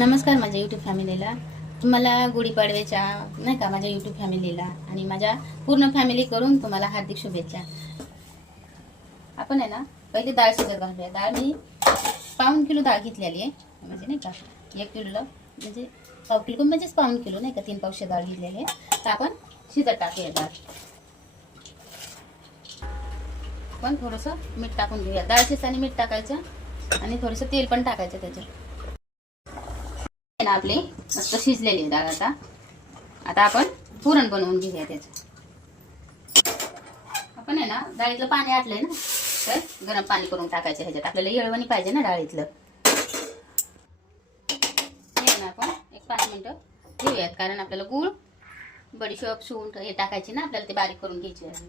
नमस्कार माझ्या यूट्यूब फॅमिलीला. तुम्हाला गुढीपाडव्याच्या नाही का माझ्या यूट्यूब फॅमिलीला आणि माझ्या पूर्ण फॅमिली करून तुम्हाला हार्दिक शुभेच्छा. आपण आहे ना पहिले डाळ शिजत घालूया. डाळ मी 1.5 किलो डाळ घेतलेली आहे, म्हणजे नाही का 1 किलोला म्हणजे 1/2 किलो म्हणजेच 1.5 किलो नाही का 3 पावशे डाळ घेतलेली आहे. तर आपण शिजत टाकूया डाळ. पण थोडंसं मीठ टाकून घेऊया. डाळ शिजताना मीठ टाकायचं आणि थोडंसं तेल पण टाकायचं त्याच्यात. आपली मस्त शिजलेली डाळ. आता आपण पुरण बनवून घेऊया त्याचं. आपण आहे ना डाळीतलं पाणी आटलंय ना, तर गरम पाणी करून टाकायचं ह्याच्यात. आपल्याला येळवणी पाहिजे ना डाळीतलं. हे ना आपण एक 5 मिनिटं ठेवूयात, कारण आपल्याला गूळ बडीशोप सूंठ हे टाकायची ना, आपल्याला ते बारीक करून घ्यायचे आहे.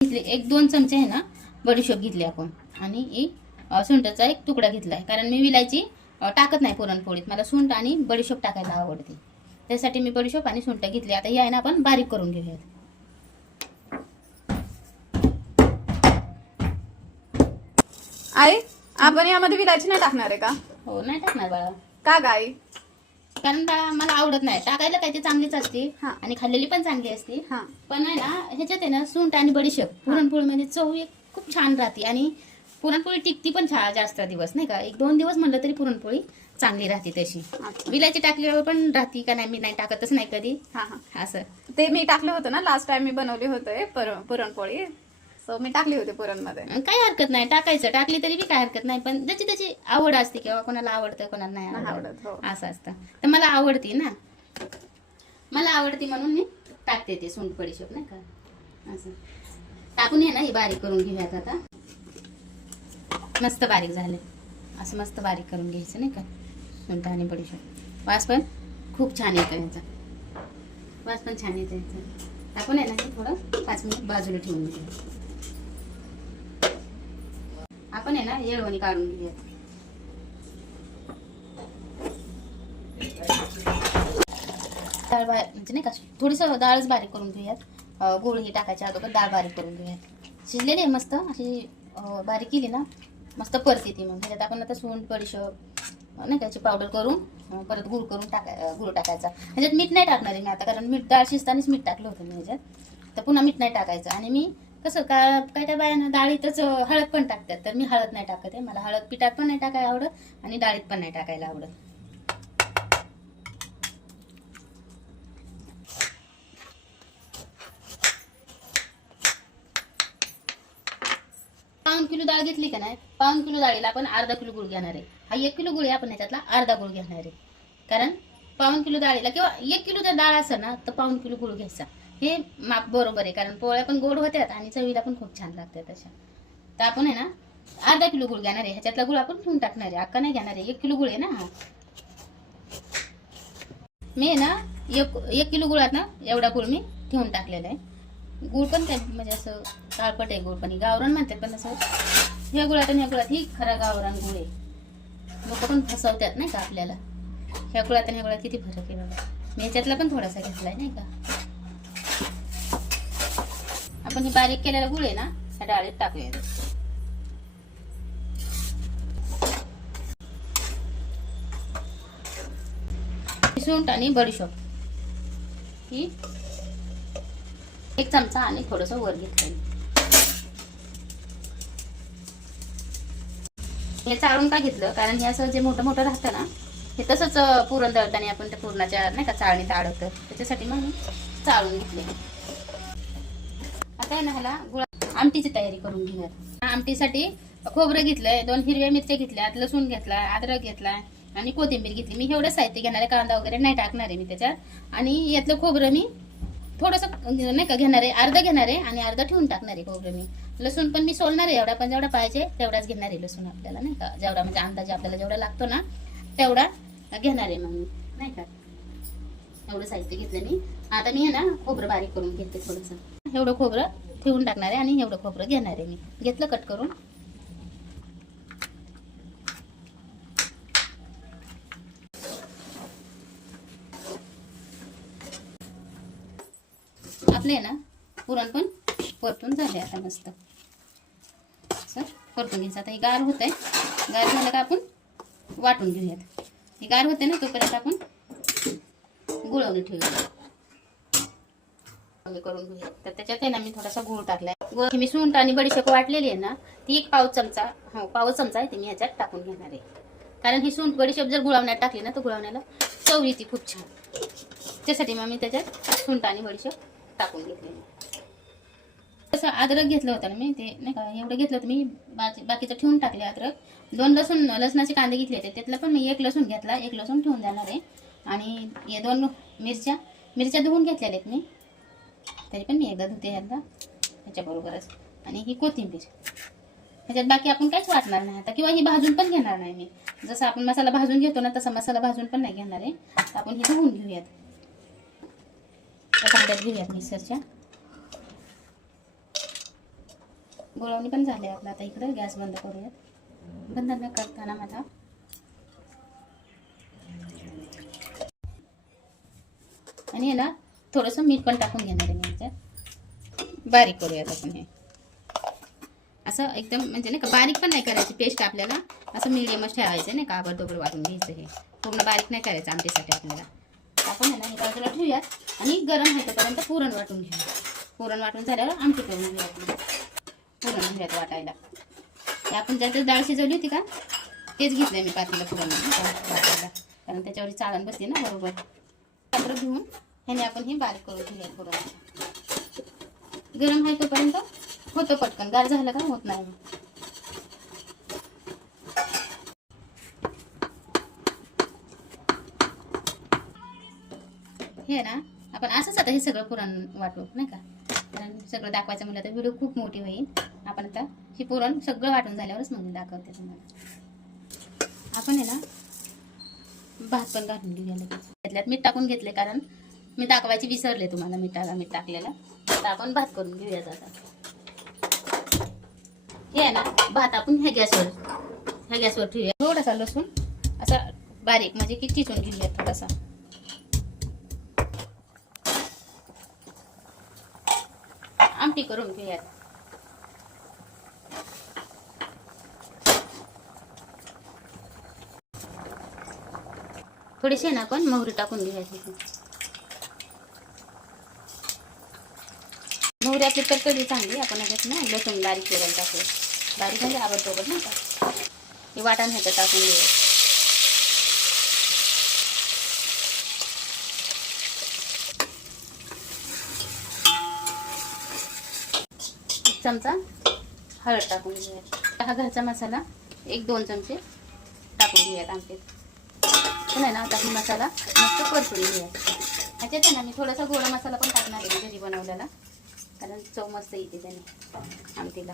घेतले 1-2 चमचे आहे ना बडीशोप घेतली आपण, आणि सुंठाचा एक तुकडा घेतलाय. कारण मी विलायची टाकत नाही पुरणपोळीत, मला सुंठ आणि बडीशोप टाकायला आवडते, त्यासाठी मी बडीशोप आणि सुंठ घेतली. आता ही आहे ना आपण बारीक करून घेऊयात. आई, आपण यामध्ये विलायची नाही टाकणार आहे का? हो, नाही टाकणार बाळा. का गाई? कारण मला आवडत नाही. टाकायला काय ते चांगलीच असते आणि खाल्लेली पण चांगली असते. पण आहे ना ह्याच्यात आहे ना सुंठ आणि बडीशोप पुरणपोळीमध्ये चव एक खूप छान राहते, आणि पुरणपोळी टिकती पण जास्त दिवस नाही का. 1-2 दिवस म्हणलं तरी पुरणपोळी चांगली राहते. तशी विलायची टाकल्यावर पण राहते का नाही, मी नाही टाकतच नाही कधी. असं ते मी टाकलं होतं ना लास्ट टाइम, मी बनवली होते पुरणपोळी, सो मी टाकली होती पुरणमध्ये. काही हरकत नाही, टाकायचं. टाकली तरी बी काय हरकत नाही, पण ज्याची त्याची आवड असते, किंवा कोणाला आवडतं कोणाला नाही आवडत, असं असतं. तर मला आवडती ना, मला आवडती म्हणून मी टाकते ते सुंठ बडीशोप नाही का. असं टाकून ये ना हे बारीक करून घेऊयात. आता मस्त बारीक झाले, असं मस्त बारीक करून घ्यायचं नाही का. सुंठ आणि बडीशोप वास पण खूप छान येतो याचा, वास पण छान येतो याचा. आपण आहे ना हे थोडं 5 मिनिट बाजूला ठेवून घेऊ. आपण आहे ना येळवणी काढून घेऊयात. डाळ म्हणजे नाही का थोडीसं डाळच बारीक करून घेऊयात. गुळ ही टाकायच्या अगोदर डाळ बारीक करून घेऊयात. शिजलेली आहे मस्त अशी बारीक केली ना, मस्त परती ती. मग ह्याच्यात आपण आता सुंठ बडीशोप नाही का याची पावडर करून परत गुळ करून गुळ टाकायचा. ह्याच्यात मीठ नाही टाकणार आहे मी आता, कारण मीठ डाळ शिजतानाच मीठ टाकलं होतं मी ह्याच्यात, तर पुन्हा मीठ नाही टाकायचं. आणि मी कसं काय काय बायानं डाळीतच हळद पण टाकतात, तर मी हळद नाही टाकत आहे. मला हळद पिठात पण नाही टाकायला आवडत आणि डाळीत पण नाही टाकायला आवडत. पाऊण किलो डाळ घेतली का नाही, 1/2 किलो डाळीला आपण अर्धा किलो गुळ घेणार आहे. हा 1 किलो गुळ आहे, आपण याच्यातला अर्धा गुळ घेणार आहे. कारण 1/2 किलो डाळीला किंवा 1 किलो जर डाळ असेल ना तर 1/2 किलो गुळ घ्यायचा. हे माप बरोबर आहे, कारण पोळ्या पण गोड होत्यात आणि चवीला पण खूप छान लागतात तशा. तर आपण आहे ना अर्धा किलो गुळ घेणार आहे. ह्याच्यातला गुळ आपण ठेवून टाकणार आहे, अक्का नाही घेणार आहे. 1 किलो गुळ आहे ना हा. मी आहे ना 1 किलो गुळात ना एवढा गुळ मी ठेवून टाकलेला आहे. गुळ पण काय म्हणजे असं काळपट आहे गुळ, पण गावरान म्हणतात, पण असं ह्या गुळात आणि ह्या गुळात ही खरा गावरान गुळ आहे. लोक पण फसवतात नाही का आपल्याला. ह्या गुळात आणि ह्या गुळात किती फरक आहे बघा. मी ह्याच्यातला पण थोडासा घेतलाय नाही का. आपण ही बारीक केलेला गुळ आहे ना ह्या डाळीत टाकूया. सुंठ आणि बडीशोप ही 1 चमचा आणि थोडस वर घेतलं. हे चाळून का घेतलं, कारण हे असं जे मोठं मोठं राहतं ना हे तसंच पुरण दळताना आपण त्या पुरणाच्या नाही का चाळणीत अडवतं, त्याच्यासाठी मग मी चाळून घेतले. आता ना ह्याला आमटीची तयारी करून घेऊयात. आमटीसाठी खोबरं घेतलंय, 2 हिरव्या मिरच्या घेतल्या, लसूण घेतलाय, अद्रक घेतलाय आणि कोथिंबीर घेतली. मी एवढं साहित्य घेणार आहे, कांदा वगैरे नाही टाकणार आहे मी त्याच्यात. आणि यातलं खोबरं मी थोडंसं नाही का घेणार आहे, अर्धा घेणार आहे आणि अर्धा ठेवून टाकणार आहे खोबरं मी. लसूण पण मी सोलणार आहे एवढा, पण जेवढा पाहिजे तेवढाच घेणार आहे लसूण आपल्याला नाही का. जेवढा म्हणजे अंदाजे आपल्याला जेवढा लागतो ना तेवढा घेणार आहे मग मी नाही का. एवढं साहित्य घेतलं मी. आता मी आहे ना खोबरं बारीक करून घेते थोडंसं. एवढं खोबरं ठेवून टाकणार आहे आणि एवढं खोबरं घेणार आहे मी. घेतलं कट करून. आपले ना पुरण पण परतून झाले. आता मस्त असं परतून घ्यायचं. आता हे गार होत आहे, गार झालं का आपण वाटून घेऊयात. हे गार होते ना तोपर्यंत आपण गुळवणी ठेवूया. करून घेऊया. तर त्याच्यात आहे ना मी थोडासा गूळ टाकलाय. गूळ मी सुंठ आणि बडीशेप वाटलेली आहे ना ती एक पाव चमचा आहे ते मी ह्याच्यात टाकून घेणार आहे. कारण ही सुंठ बडीशेप जर गुळवण्यात टाकली ना तर गुळवण्याला चव येते खूप छान. त्यासाठी मग मी त्याच्यात सुंठ आणि बडीशेप टाकून घेतलेली. तसं अद्रक घेतलं होतं ना मी ते नाही का एवढं घेतलं होतं मी बाकीचं ठेवून टाकले अद्रक. 2 लसणाचे कांदे घेतले होते त्यातलं पण मी 1 लसूण घेतला. 1 लसूण ठेवून देणार आहे. आणि हे 2 मिरच्या धुवून घेतलेल्या आहेत मी. तरी पण मी एकदा धुते एकदा ह्याच्याबरोबरच. आणि ही कोथिंबीर ह्याच्यात बाकी आपण काहीच वाटणार नाही आता किंवा ही भाजून पण घेणार नाही मी. जसं आपण मसाला भाजून घेतो ना तसा मसाला भाजून पण नाही घेणार आहे. आपण ही धुवून घेऊयात. तांब्यात घेऊयात मिक्सरच्या. गुळवणी पण झाली आपला. आता इकडे गॅस बंद करूयात. बंद न करताना मला आणि याला थोडंसं मीठ पण टाकून घेणार आहे मी ह्याच्यात. बारीक करूयात आपण हे असं एकदम म्हणजे नाही का बारीक पण नाही करायची पेस्ट आपल्याला. असं मिडियमच ठेवायचं नाही का आबडधोबड वाटून घ्यायचं. हे पूर्ण बारीक नाही करायचं आमटीसाठी आपल्याला. आपण आहे ना हे बाजूला ठेवूयात आणि गरम होईपर्यंत पुरण वाटून घेऊया. पुरण वाटून झाल्यावर आमटी करून घेऊया. पुरण घेऊयात वाटायला. हे आपण ज्यात डाळ शिजवली होती का तेच घेतलंय मी पातेलं पुरण वाटायला. कारण त्याच्यावर चाळण बसते ना बरोबर. पात्र घेऊन ह्याने आपण हे बारीक करून घेऊया. पुरण गरम आहे तोपर्यंत होतं पटकन. गार झालं का होत नाही. हे ना आपण असंच आता हे सगळं पुरण वाटू नाही का. कारण सगळं दाखवायचं म्हटलं तर व्हिडिओ खूप मोठी होईल. आपण आता हे पुरण सगळं वाटून झाल्यावरच मग दाखवते तुम्हाला. आपण आहे ना भात पण घालून घेऊया लगेच. त्यातल्यात मीठ टाकून घेतले कारण मी दाखवायची विसरले तुम्हाला मीठ टाकलेलं. आता आपण भात करून घेऊयात. आता हे आहे ना भात आपण ह्या गॅसवर ठेवूया. थोडासा लसूण असा बारीक म्हणजे की चिचून घेऊया थोडासा. आमटी करून घेऊयात. थोडीशी ना आपण मोहरी टाकून घेऊयात. मोहरी आपली तरतरी चांगली. आपण ना लसूण बारीक केलेलं टाकूया. बारीक म्हणजे आवडतोबर नाही का. हे वाटण ह्याचं टाकून घेऊया. एक चमचा हळद टाकून घेऊयात. हा घरचा मसाला 1-2 चमचे टाकून घेऊयात आमटीत. पण आहे ना आता हा मसाला मस्त परतून घेऊयात. ह्याच्यात आहे ना मी थोडासा गोडा मसाला पण टाकणार आहे घरी बनवलेला. कारण चव मस्त येते त्याने आमटीला.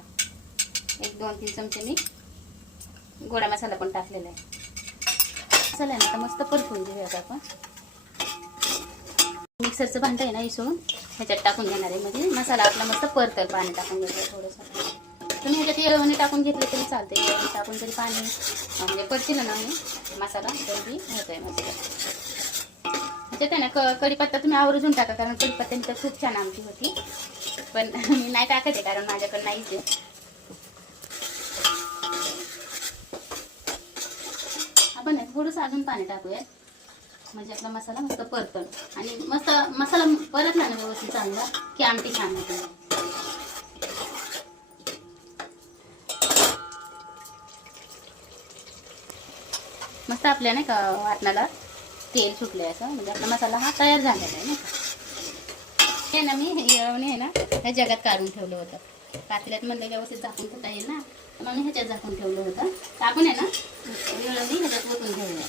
1-2-3 चमचे मी गोडा मसाला पण टाकलेला आहे. मसाला आहे ना आता मस्त परतून घेऊयात आपण. मिक्सरचं भांडं आहे ना इसळून ह्याच्यात टाकून घेणार आहे. म्हणजे मसाला आपला मस्त परतल. पाणी टाकून घेतलं थोडंसं. तुम्ही ह्याच्यात येळवणी टाकून घेतलं तरी चालते. येळवणी टाकून जरी पाणी म्हणजे परतीलं ना मी मसाला तरी होत आहे मसाला. ह्याच्यात आहे ना कढीपत्ता तुम्ही आवर्जून टाका. कारण कढीपत्त्याने तर खूप छान आमटी होती. पण मी नाही टाकत आहे कारण माझ्याकडे नाहीच आहे. आपण थोडंसं अजून पाणी टाकूयात. म्हणजे आपला मसाला मस्त परतल. आणि मस्त मसाला परतला ना व्यवस्थित चांगला की आमटी छान होते. मस्त आपल्या नाही का वाटणाला तेल सुटले असं. म्हणजे आपला मसाला हा तयार झालेला आहे नाही का. हे ना मी येळवणी आहे ना ह्या जगात काढून ठेवलं होतं. पातेल्यात म्हणलं व्यवस्थित झाकून ठेवता येईल ना मग मी ह्याच्यात झाकून ठेवलं होतं. तर आपण आहे ना येळवणी ह्याच्यात ओतून घेऊया.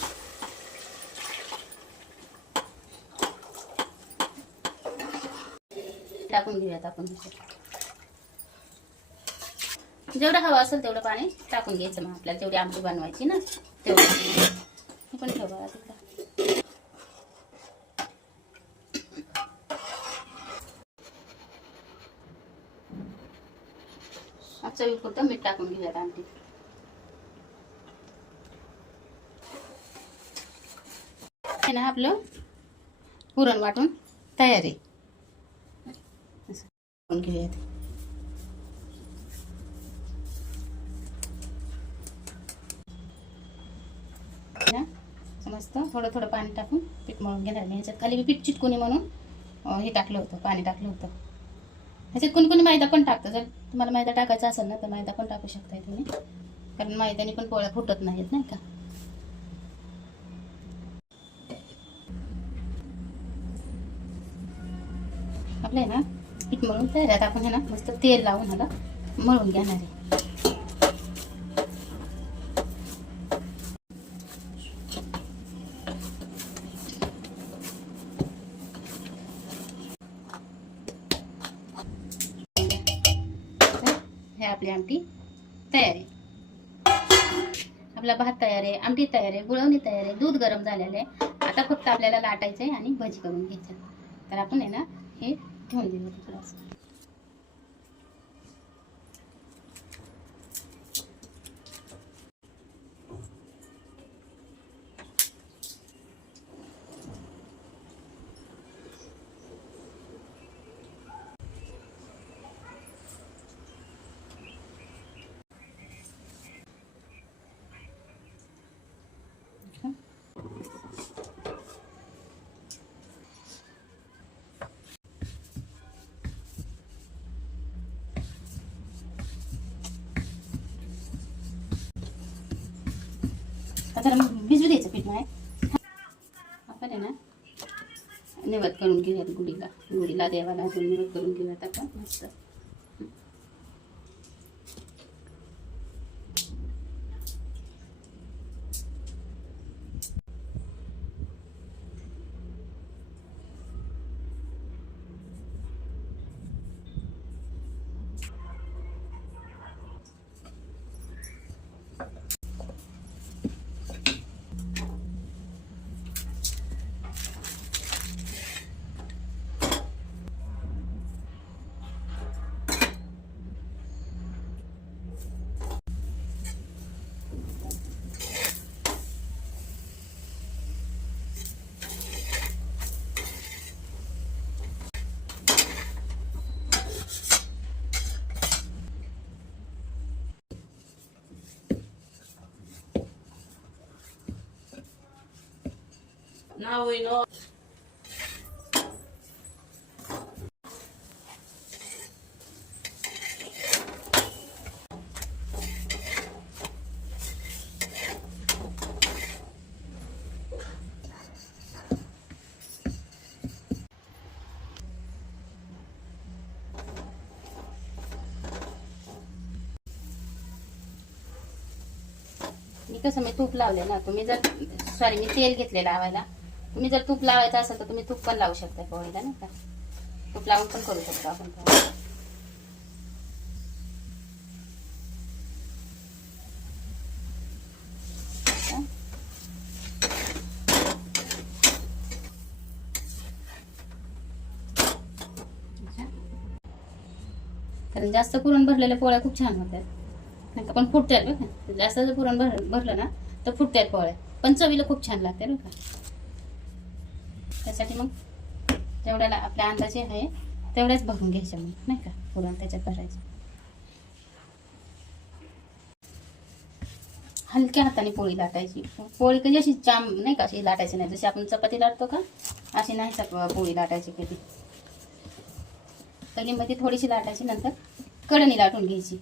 टाकून घेऊयात आपण. जेवढं हवं असेल तेवढं पाणी टाकून घ्यायचं. मग आपल्याला तेवढी आमटी बनवायची ना तेवढं. हे पण ठेवा तिथं. चवीपुरतं मीठ टाकून घेऊयात आमटी. हे ना आपलं पुरण वाटून तयार आहे. घेऊयात. मस्त मस्त थोडं थोडं पाणी टाकून पीठ मळून घेणार मी. ह्याच्यात खाली मी पीठ चिटकुनी म्हणून हे टाकलं होतं, पाणी टाकलं होतं. ह्याच्यात कोणी कोणी मैदा पण टाकतं. जर तुम्हाला मैदा टाकायचा असेल ना तर मैदा पण टाकू शकताय तुम्ही, कारण मैद्याने पण पोळ्या फुटत नाहीत नाही का. आपलं आहे ना पीठ मळून तयार आहे. आता आपण आहे ना मस्त तेल लावून ह्याला मळून घेणार आहे. हे आपली आमटी तयार आहे. आपला भात तयार आहे, आमटी तयार आहे, गुळवणी तयार आहे, दूध गरम झालेलं आहे. आता फक्त आपल्याला लाटायचं आहे आणि भजी करून घ्यायचं. तर आपण आहे ना हे ठेवून देऊ थोडंसं. आता भिजू द्यायचं पीठ नाही. आपण आहे ना निवद करून घेऊयात गुढीला देवाला अजून निवद करून घेऊयात आपण मस्त. Now we know. मी तूप लावले ना. तुम्ही जर मी तेल घेतले लावायला. तुम्ही जर तूप लावायचं असेल तर तुम्ही तूप पण लावू शकता पोळीला नाही का. तूप लावून पण करू शकतो आपण. कारण जास्त पुरण भरलेल्या पोळ्या खूप छान होतात. नाही का, पण फुटतात बघा. जास्त जर पुरण भरलं ना तर फुटतात पोळ्या, पण चवीला खूप छान लागते बरं का. त्यासाठी मग जेवढ्याला आपल्या अंदाजे आहे तेवढ्याच भरून घ्यायच्या मग नाही का पुरण त्याच्यात भरायचं. हलक्या हाताने पोळी लाटायची. पोळी कधी अशी चाम नाही का अशी लाटायची नाही. जशी आपण चपाती लाटतो का अशी नाही पोळी लाटायची कधी. पहिली मध्ये थोडीशी लाटायची, नंतर कडनी लाटून घ्यायची.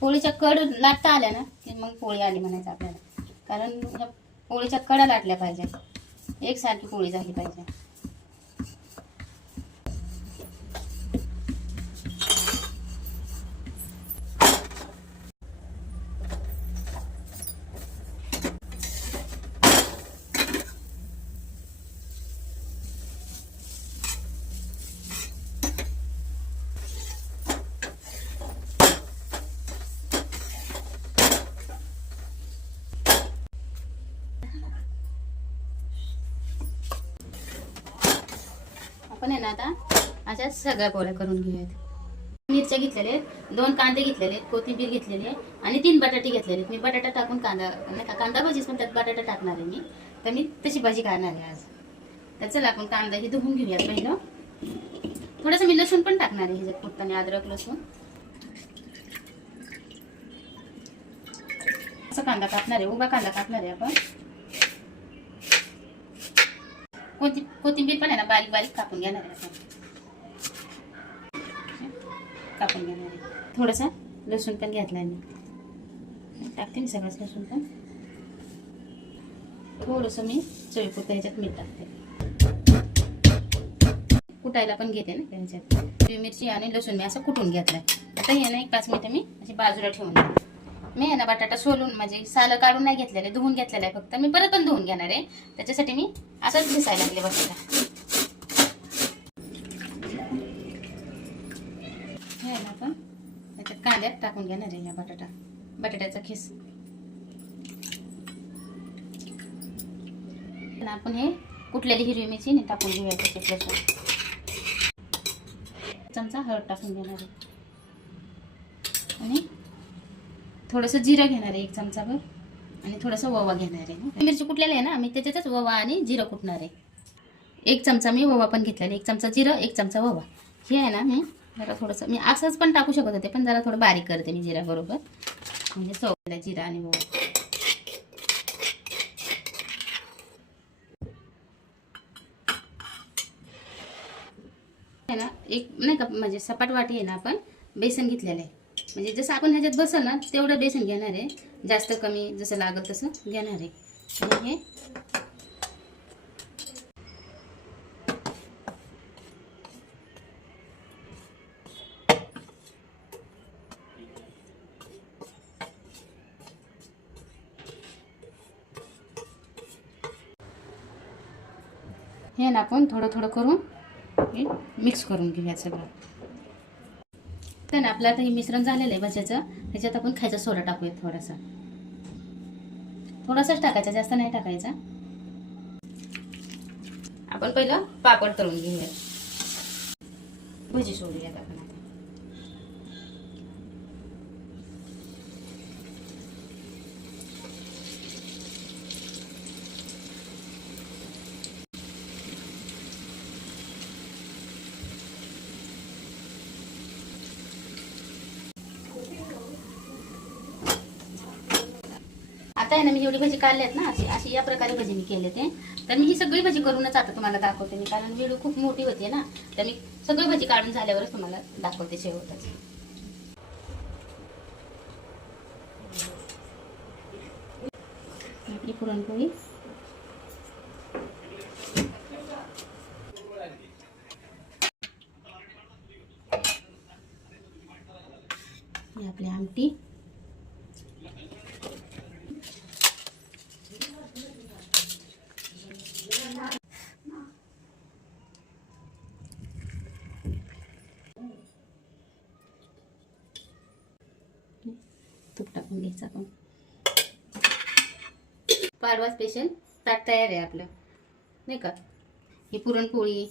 पोळीच्या कड लाटता आल्या ना की मग पोळी आली म्हणायचं आपल्याला. कारण ह्या पोळीच्या कडा लाटल्या पाहिजे, एकसारखी पोळी झाली पाहिजे. आपण आहे ना आता अशा सगळ्या पोळ्या करून घेऊयात. मिरच्या घेतलेल्या आहेत, 2 कांदे घेतलेले आहेत, कोथिंबीर घेतलेली आहे आणि 3 बटाटे घेतलेले आहेत. मी बटाटा टाकून कांदा नाही का कांदा भाजीच पण त्यात बटाटा टाकणार आहे मी. तर मी तशी भाजी करणार आहे आज. तर चला आपण कांदा हे धुवून घेऊयात पहिलं. थोडंसं मी लसूण पण टाकणार आहे ह्याच्यात फुटताना, अद्रक लसूण. असा कांदा कापणार आहे, उभा कांदा कापणार आहे आपण. कोथिंबीर पण आहे ना बारीक बारीक कापून घेणार आहे आपण. कापून घेणार आहे. थोडासा लसूण पण घेतलाय मी. टाकते मी सगळंच लसूण पण. थोडंसं मी चवीपुरतं ह्याच्यात मीठ टाकते. कुटायला पण घेते ना त्याच्यात. हिरवी मिरची आणि लसूण मी असं कुटून घेतलंय. आता हे ना 5 मिनिटं मी अशी बाजूला ठेवून देते. मी आहे ना बटाटा सोलून म्हणजे सालं काढून नाही घेतलेले, धुवून घेतलेलं आहे फक्त. मी परत पण धुवून घेणार आहे. त्याच्यासाठी मी असंच भिसायला लागले बटाटा. हे आहे ना आपण त्याच्यात कांद्यात टाकून घेणार आहे या बटाट्याचा खिस. आपण हे कुठलेली हिरवी मिरची नाही टाकून घेऊया त्याच्यात. लसूण चमचा हळद टाकून घेणार आहे आणि थोडंसं जिरं घेणार आहे 1 चमचाभर आणि थोडंसं ओवा घेणार आहे. मिरची कुटलेली आहे ना मी त्याच्यातच ओवा आणि जिरं कुटणार आहे. 1 चमचा मी ओवा पण घेतलेला, 1 चमचा जिरं, 1 चमचा ओवा. हे आहे ना मी जरा थोडंसं मी असंच पण टाकू शकत होते, पण जरा थोडं बारीक करते मी जिरा बरोबर, म्हणजे चवला जिरा आणि ओवा. आहे ना एक नाही का म्हणजे सपाट वाटी आहे ना आपण बेसन घेतलेलं आहे. म्हणजे जसं आपण ह्याच्यात बसल ना तेवढं बेसन घेणार आहे. जास्त कमी जसं लागेल तसं घेणार आहे. आणि हे ना आपण थोडं थोडं करून मिक्स करून घेऊया सगळं. तर ना आपलं आता हे मिश्रण झालेलं आहे भाज्याचं. ह्याच्यात आपण खायचा सोडा टाकूया थोडासा. थोडासाच टाकायचा, जास्त नाही टाकायचा. आपण पहिलं पापड तळून घेऊया. भजी सोडूयात आपण आता. आता आहे ना मी एवढी भजी काढल्यात ना अशी अशी या प्रकारे भजी मी केले ते. तर मी ही सगळी भजी करूनच आता तुम्हाला दाखवते मी, कारण व्हिडिओ खूप मोठी होती ना. तर मी सगळी भजी काढून झाल्यावरच तुम्हाला दाखवते शेवटच. आपली पुरणपोळी आपली आमटी, तूप टाकून घ्यायचं आपण. पाडवा स्पेशल ताट तयार आहे आपलं नाही का. ही पुरणपोळी,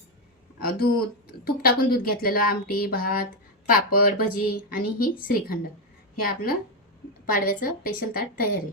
दूध, तूप टाकून दूध घेतलेलं, आमटी, भात, पापड, भजी आणि ही श्रीखंड. हे आपलं पाडव्याचं स्पेशल ताट तयार आहे.